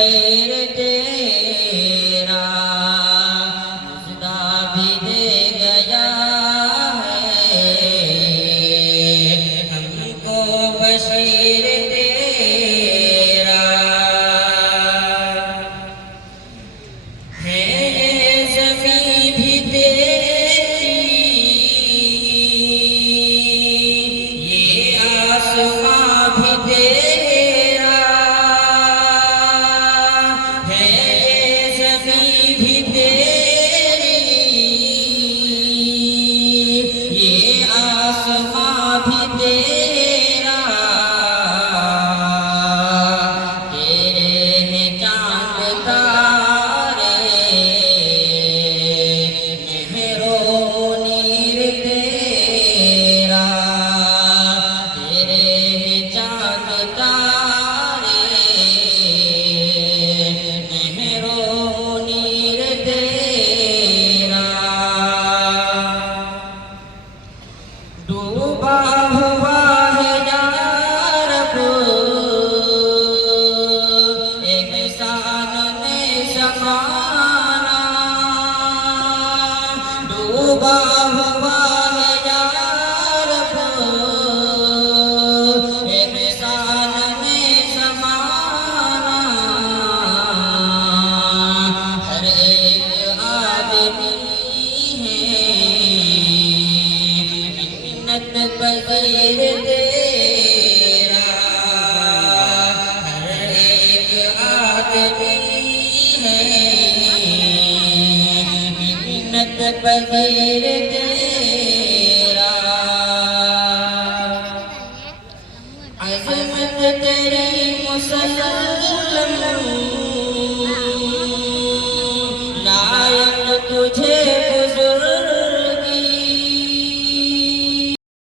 बशीर तेरा मुझदा भी दे गया है हमको बशीर तेरा है ज़मीं भी तेरी ये आसमां भी तेरा है ये ज़मीं भी तेरी ये आसमां भी तेरा तेरे हैं चाँद तारे मेहरो नीर तेरा तेरे हैं चाँद तारे मेहरो नीर तेरा डूबा हुआ है यार एहसान ने समाना डूबा हुआ है यार एहसान ने समाना हर एक आदमी है मिन्नत बशीर तेरा हर एक आदमी है मिन्नत बशीर तेरा अज़मत तेरी मुसल्लम लायक तुझे